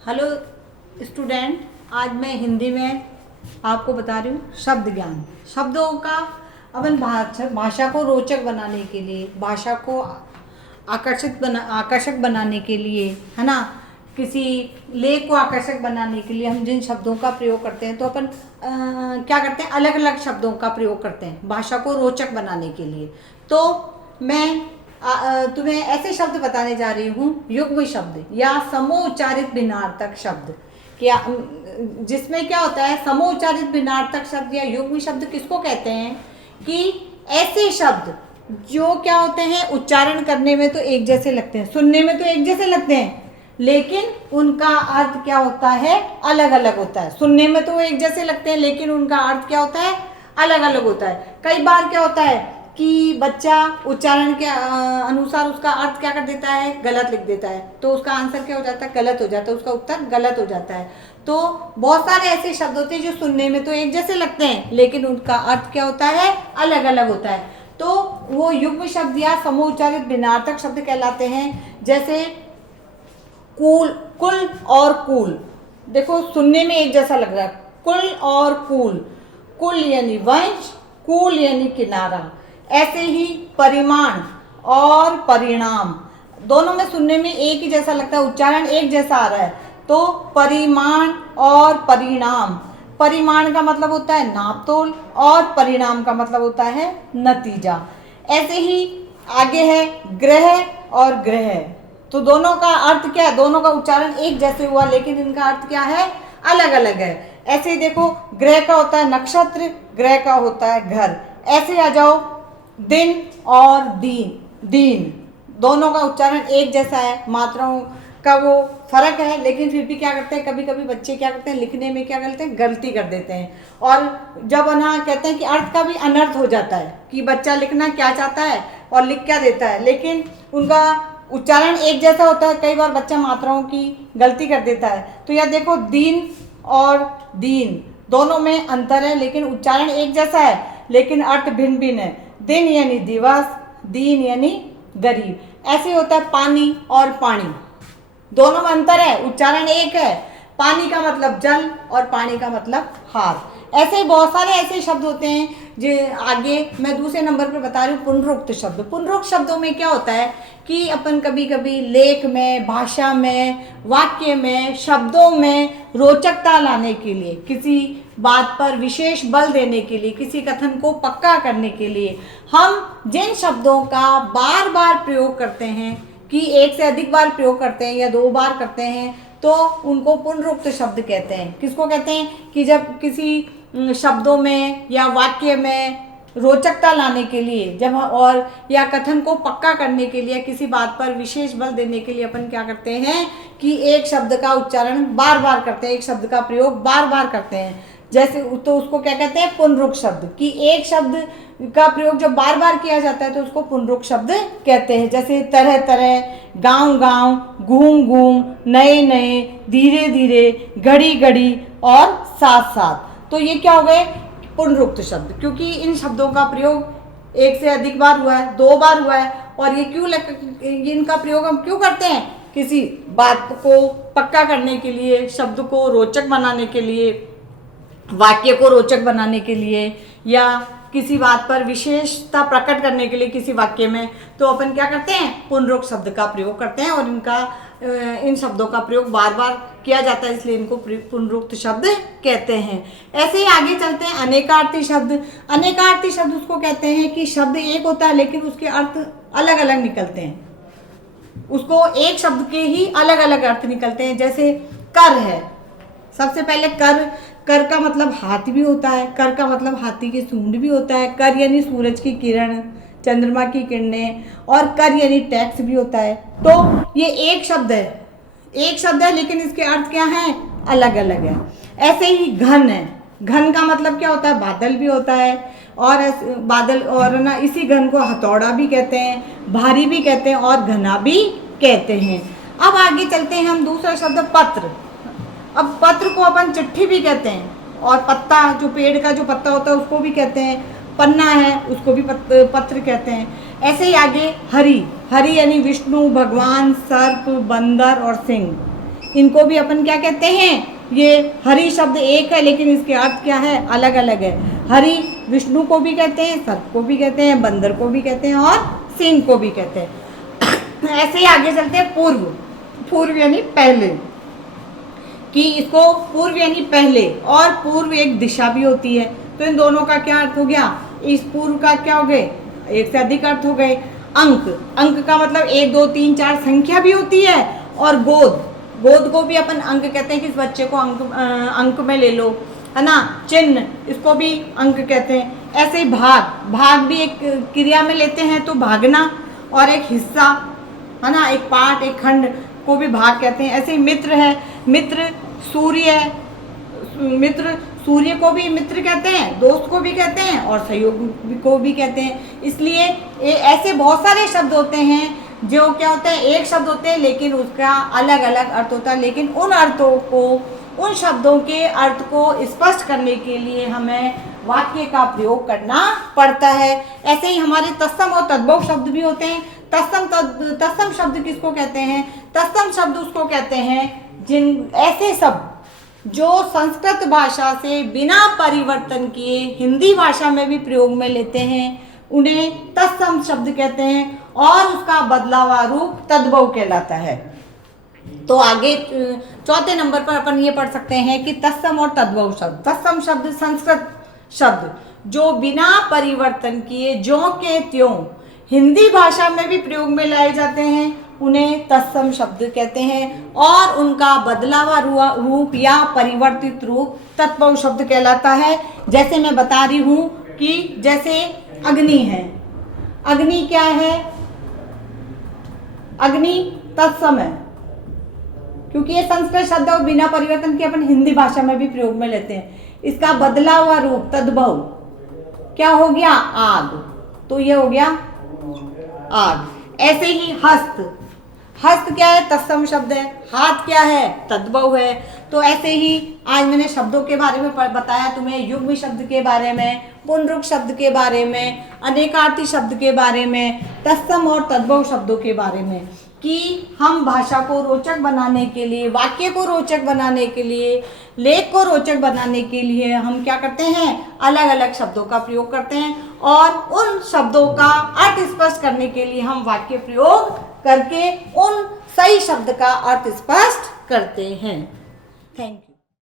Hello student, आज मैं हिंदी में आपको बता रही हूँ शब्द ज्ञान। शब्दों का अपन भाषा को रोचक बनाने के लिए, भाषा को आकर्षक बनाने के लिए, है ना, किसी लेख को आकर्षक बनाने के लिए हम जिन शब्दों का प्रयोग करते हैं, तो अपन क्या करते हैं, अलग अलग शब्दों का प्रयोग करते हैं भाषा को रोचक बनाने के लिए। तो मैं तुम्हें ऐसे शब्द बताने जा रही हूँ, युग्म शब्द या समोच्चारित भिन्नार्थक शब्द। क्या जिसमें क्या होता है, समोच्चारित भिन्नार्थक शब्द या युग्म शब्द किसको कहते हैं कि ऐसे शब्द जो क्या होते हैं, उच्चारण करने में तो एक जैसे लगते हैं, सुनने में तो एक जैसे लगते हैं, लेकिन उनका अर्थ क्या होता है, अलग अलग होता है। सुनने में तो वो एक जैसे लगते हैं, लेकिन उनका अर्थ क्या होता है, अलग अलग होता है। कई बार क्या होता है कि बच्चा उच्चारण के अनुसार उसका अर्थ क्या कर देता है, गलत लिख देता है, तो उसका आंसर क्या हो जाता है, गलत हो जाता है, उसका उत्तर गलत हो जाता है। तो बहुत सारे ऐसे शब्द होते हैं जो सुनने में तो एक जैसे लगते हैं, लेकिन उनका अर्थ क्या होता है, अलग अलग होता है। तो वो युग्म शब्द या समोच्चारित भिन्नार्थक शब्द कहलाते हैं। जैसे कूल, कुल और कूल, देखो सुनने में एक जैसा लग रहा है, कुल और कूल, कुल यानी वंश, कूल यानी किनारा। ऐसे ही परिमाण और परिणाम, दोनों में सुनने में एक ही जैसा लगता है, उच्चारण एक जैसा आ रहा है। तो परिमाण और परिणाम, परिमाण का मतलब होता है नापतोल और परिणाम का मतलब होता है नतीजा। ऐसे ही आगे है ग्रह और ग्रह, तो दोनों का अर्थ क्या है, दोनों का उच्चारण एक जैसे हुआ, लेकिन इनका अर्थ क्या है, अलग अलग है। ऐसे ही देखो, ग्रह का होता है नक्षत्र, ग्रह का होता है घर। ऐसे आ जाओ, दिन और दीन, दीन, दोनों का उच्चारण एक जैसा है, मात्राओं का वो फर्क है, लेकिन फिर भी क्या करते हैं, कभी कभी बच्चे क्या करते हैं, लिखने में क्या करते हैं, गलती कर देते हैं। और जब ना कहते हैं कि अर्थ का भी अनर्थ हो जाता है कि बच्चा लिखना क्या चाहता है और लिख क्या देता है, लेकिन उनका उच्चारण एक जैसा होता है, कई बार बच्चा मात्राओं की गलती कर देता है। तो यह देखो, दीन और दीन दोनों में अंतर है, लेकिन उच्चारण एक जैसा है, लेकिन अर्थ भिन्न भिन्न है। दिन यानी दिवस, दीन यानी गरीब। ऐसे होता है पानी और पानी, दोनों में अंतर है, उच्चारण एक है। पानी का मतलब जल और पानी का मतलब हाथ। ऐसे ही बहुत सारे ऐसे शब्द होते हैं जो आगे मैं दूसरे नंबर पर बता रही हूँ, पुनरुक्त शब्द। पुनरुक्त शब्दों में क्या होता है कि अपन कभी कभी लेख में, भाषा में, वाक्य में, शब्दों में रोचकता लाने के लिए, किसी बात पर विशेष बल देने के लिए, किसी कथन को पक्का करने के लिए हम जिन शब्दों का बार बार प्रयोग करते हैं, कि एक से अधिक बार प्रयोग करते हैं या 2 बार करते हैं, तो उनको पुनरुक्त शब्द कहते हैं। किसको कहते हैं कि जब किसी शब्दों में या वाक्य में रोचकता लाने के लिए, जब और या कथन को पक्का करने के लिए, किसी बात पर विशेष बल देने के लिए अपन क्या करते हैं कि एक शब्द का उच्चारण बार बार करते हैं, एक शब्द का प्रयोग बार बार करते हैं। जैसे तो उसको क्या कहते हैं, पुनरुक्त शब्द। कि एक शब्द का प्रयोग जब बार बार किया जाता है तो उसको पुनरुक्त शब्द कहते हैं। जैसे तरह तरह, गांव गांव, घूम घूम, नए नए, धीरे धीरे, घड़ी घड़ी और साथ साथ। तो ये क्या हो गए, पुनरुक्त शब्द, क्योंकि इन शब्दों का प्रयोग एक से अधिक बार हुआ है, 2 बार हुआ है। और ये क्यों इनका प्रयोग हम क्यों करते हैं, किसी बात को पक्का करने के लिए, शब्द को रोचक बनाने के लिए, वाक्य को रोचक बनाने के लिए, या किसी बात पर विशेषता प्रकट करने के लिए किसी वाक्य में, तो अपन क्या करते हैं, पुनरुक्त शब्द का प्रयोग करते हैं। और इन शब्दों का प्रयोग बार बार किया जाता है, इसलिए इनको पुनरुक्त शब्द कहते हैं। ऐसे ही आगे चलते हैं, अनेकार्थी शब्द। अनेकार्थी शब्द उसको कहते हैं कि शब्द एक होता है, लेकिन उसके अर्थ अलग अलग निकलते हैं, उसको एक शब्द के ही अलग अलग अर्थ निकलते हैं। जैसे कर है, सबसे पहले कर, कर का मतलब हाथ भी होता है, कर का मतलब हाथी की सूंड भी होता है, कर यानी सूरज की किरण, चंद्रमा की किरणें, और कर यानी टैक्स भी होता है। तो ये एक शब्द है, एक शब्द है, लेकिन इसके अर्थ क्या हैं, अलग अलग है। ऐसे ही घन है, घन का मतलब क्या होता है, बादल भी होता है, और बादल, और ना इसी घन को हथौड़ा भी कहते हैं, भारी भी कहते हैं, और घना भी कहते हैं। अब आगे चलते हैं हम, दूसरा शब्द पत्र। अब पत्र को अपन चिट्ठी भी कहते हैं, और पत्ता, जो पेड़ का जो पत्ता होता है उसको भी कहते हैं, पन्ना है उसको भी पत्र कहते हैं। ऐसे ही आगे हरि, हरि यानी विष्णु भगवान, सर्प, बंदर और सिंह। इनको भी अपन क्या कहते हैं, ये हरि शब्द एक है लेकिन इसके अर्थ क्या है, अलग अलग है। हरि विष्णु को भी कहते हैं, सर्प को भी कहते हैं, बंदर को भी कहते हैं और सिंह को भी कहते हैं। ऐसे ही आगे चलते हैं पूर्व। पूर्व यानी पहले, कि इसको पूर्व यानी पहले, और पूर्व एक दिशा भी होती है। तो इन दोनों का क्या अर्थ हो गया, इस पूर्व का क्या हो गए, एक से अधिक अर्थ हो गए। अंक, अंक का मतलब 1 2 3 4 संख्या भी होती है। और गोद, गोद को भी अपन अंक कहते हैं कि इस बच्चे को अंक में ले लो, है ना। चिन्ह, इसको भी अंक कहते हैं। ऐसे ही भाग, भाग भी एक क्रिया में लेते हैं तो भागना, और एक हिस्सा, है ना, एक पार्ट, एक खंड को भी भाग कहते हैं। ऐसे ही मित्र है, मित्र सूर्य है, मित्र सूर्य को भी मित्र कहते हैं, दोस्त को भी कहते हैं और सहयोगी को भी कहते हैं। इसलिए ऐसे बहुत सारे शब्द होते हैं जो क्या होते हैं, एक शब्द होते हैं लेकिन उसका अलग अलग अर्थ होता है। लेकिन उन अर्थों को, उन शब्दों के अर्थ को स्पष्ट करने के लिए हमें वाक्य का प्रयोग करना पड़ता है। ऐसे ही हमारे तत्सम और तद्भव शब्द भी होते हैं। तत्सम शब्द किसको कहते हैं, तत्सम शब्द उसको कहते हैं जिन ऐसे शब्द जो संस्कृत भाषा से बिना परिवर्तन किए हिंदी भाषा में भी प्रयोग में लेते हैं, उन्हें तत्सम शब्द कहते हैं, और उसका बदलावा रूप तद्भव कहलाता है। तो आगे चौथे नंबर पर अपन ये पढ़ सकते हैं कि तत्सम और तद्भव शब्द। तत्सम शब्द संस्कृत शब्द जो बिना परिवर्तन किए ज्यों के त्यों हिंदी भाषा में भी प्रयोग में लाए जाते हैं, उन्हें तत्सम शब्द कहते हैं, और उनका बदलावा रूप या परिवर्तित रूप तद्भव शब्द कहलाता है। जैसे मैं बता रही हूँ कि जैसे अग्नि है, अग्नि क्या है, अग्नि तत्सम है क्योंकि ये संस्कृत शब्द और बिना परिवर्तन के अपन हिंदी भाषा में भी प्रयोग में लेते हैं। इसका बदला हुआ रूप तद्भव क्या हो गया, आग, तो ये हो गया आग। ऐसे ही हस्त, हस्त क्या है, तत्सम शब्द है। हाथ क्या है, तद्भव है। तो ऐसे ही आज मैंने शब्दों के बारे में बताया तुम्हें, युग्म शब्द के बारे में, पुनरुक्त शब्द के बारे में, अनेकार्थी शब्द के बारे में, तत्सम और तद्भव शब्दों के बारे में, कि हम भाषा को रोचक बनाने के लिए, वाक्य को रोचक बनाने के लिए, लेख को रोचक बनाने के लिए हम क्या करते हैं, अलग अलग शब्दों का प्रयोग करते हैं, और उन शब्दों का अर्थ स्पष्ट करने के लिए हम वाक्य प्रयोग करके उन सही शब्द का अर्थ स्पष्ट करते हैं। Thank you.